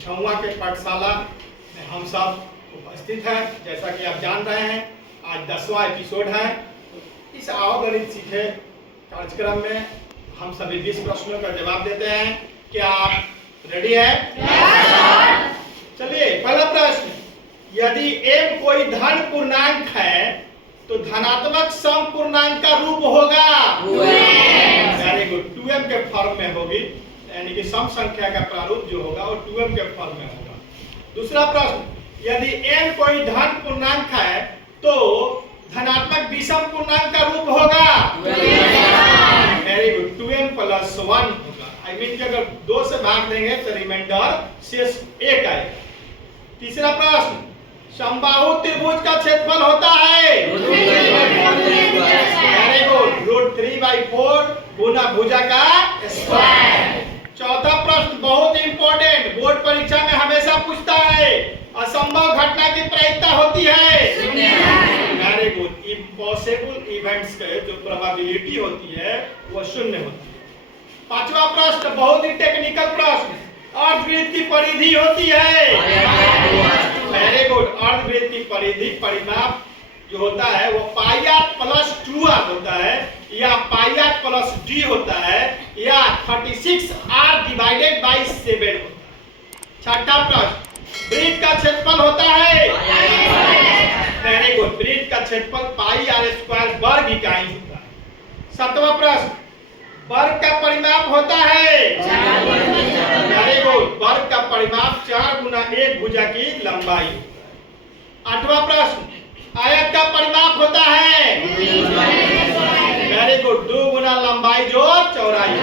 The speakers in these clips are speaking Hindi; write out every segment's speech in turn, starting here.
छुआ के पाठशाला में हम सब उपस्थित हैं। जैसा कि आप जान रहे हैं, आज 10वां एपिसोड है। इस आओ गणित सीखे कार्यक्रम में हम सभी 20 प्रश्नों का जवाब देते हैं। क्या आप रेडी हैं? चलिए, पहला प्रश्न, यदि m कोई धन पूर्णांक है तो धनात्मक सम पूर्णांक का रूप होगा? वेरी गुड, 2m के फॉर्म में होगी, यानी कि सम संख्या का प्रारूप जो होगा वो 2m के फॉर्म में होगा। दूसरा प्रश्न, यदि m कोई धन पूर्णांक है तो धनात्मक विषम पूर्णांक का रूप होगा? वेरी गुड, 2m + 1 होगा। आई मीन कि अगर 2 से भाग देंगे तो रिमाइंडर शेष 1 आएगा। तीसरा प्रश्न, समबाहु त्रिभुज का क्षेत्रफल होता है? वेरी गुड, √3/4 गुना भुजा का स्क्वायर। चौथा प्रश्न बहुत इंपॉर्टेंट, बोर्ड परीक्षा में हमेशा पूछता है, असंभव घटना की प्रायिकता होती है? वेरी गुड, इम्पॉसिबल इवेंट्स के जो प्रोबेबिलिटी होती है वो 0 होती है। पांचवा प्रश्न बहुत ही टेक्निकल प्रश्न, अर्धवृत्त की परिधि होती है? वेरी गुड, अर्धवृत्त की परिधि परिमाप जो होता है वो πr + 2r होता है, या πr + d होता है, या 36r / 7 होता है। छठा प्रश्न, वृत्त का क्षेत्रफल होता है? वेरी गुड, वृत्त का क्षेत्रफल πr² वर्ग इकाई होता है। सातवां प्रश्न, वर्ग का परिमाप होता है? वेरी गुड, वर्ग का परिमाप 4 × 1 भुजा की लंबाई होता है। आठवां प्रश्न, आयत का परिमाप होता है? वेरी गुड, 2 × लंबाई जोड़ चौड़ाई।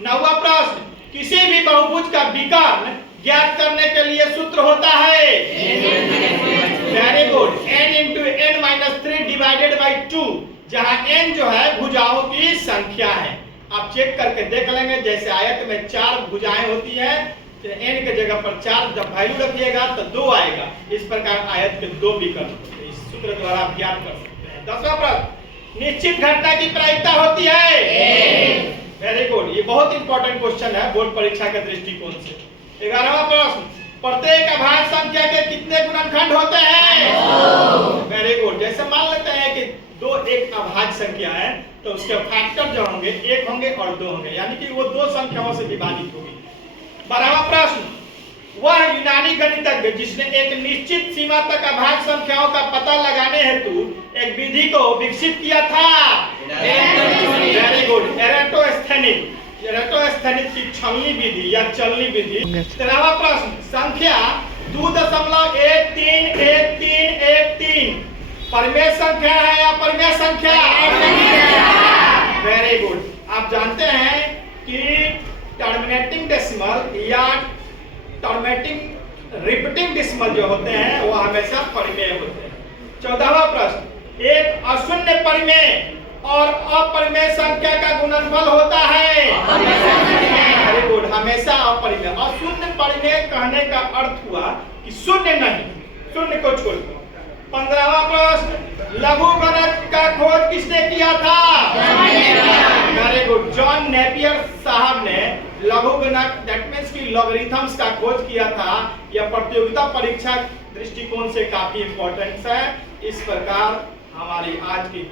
नौवां प्रश्न, किसी भी बहुभुज का विकर्ण ज्ञात करने के लिए सूत्र होता है? वेरी गुड, n × n - 3 / 2, जहां n जो है भुजाओं की संख्या है। आप चेक करके देख लेंगे, जैसे आयत में 4 भुजाएं होती हैं तो n के जगह पर 4 जब वैल्यू रखिएगा तो 2 आएगा। इस प्रकार आयत के 2 विकर्ण होते हैं, इस सूत्र द्वारा आप ज्ञात कर सकते हैं। 10वां प्रश्न, निश्चित घटना की प्रायिकता होती है? वेरी गुड, ये बहुत इंपॉर्टेंट क्वेश्चन है बोर्ड परीक्षा के दृष्टिकोण से। 11वां प्रश्न, प्रत्येक अभाज्य संख्या के कितने गुणनखंड होते हैं? वेरी गुड, जैसे मान लेते हैं कि 2 एक अभाज्य संख्या है तो उसके फैक्टर जो होंगे 1 होंगे और 2 होंगे, यानी कि वो 2 संख्याओं से विभाजित होगी। 12वां प्रश्न, वह यूनानी गणितज्ञ जिसने एक निश्चित सीमा तक अभाज्य संख्याओं का पता लगाने हेतु एक विधि को विकसित किया था? वेरी गुड, एराटोस्थेनिक की छलनी विधि या चलनी विधि। 13वां प्रश्न, संख्या 2.131313 परिमेय संख्या है या परिमेय संख्या? वेरी गुड, आप जानते हैं कि टर्मिनेटिंग डेसिमल या रिपीटिंग डेसिमल जो होते हैं वो हमेशा परिमेय होते हैं। 14वां प्रश्न, एक अशून्य परिमेय और अपरिमेय संख्या का गुणनफल होता है? वेरी गुड, हमेशा अपरिमेय। अशून्य परिमेय कहने का अर्थ हुआ कि शून्य नहीं, शून्य को छोड़कर। 15वां प्रश्न, लघुगणक का खोज किसने किया था? वेरी गुड, जॉन नेपियर साहब ने लघुगणक दैट मींस की लॉगरिथम्स का खोज किया था। यह प्रतियोगिता परीक्षा दृष्टिकोण से काफी इंपॉर्टेंट है। इस प्रकार हमारी आज की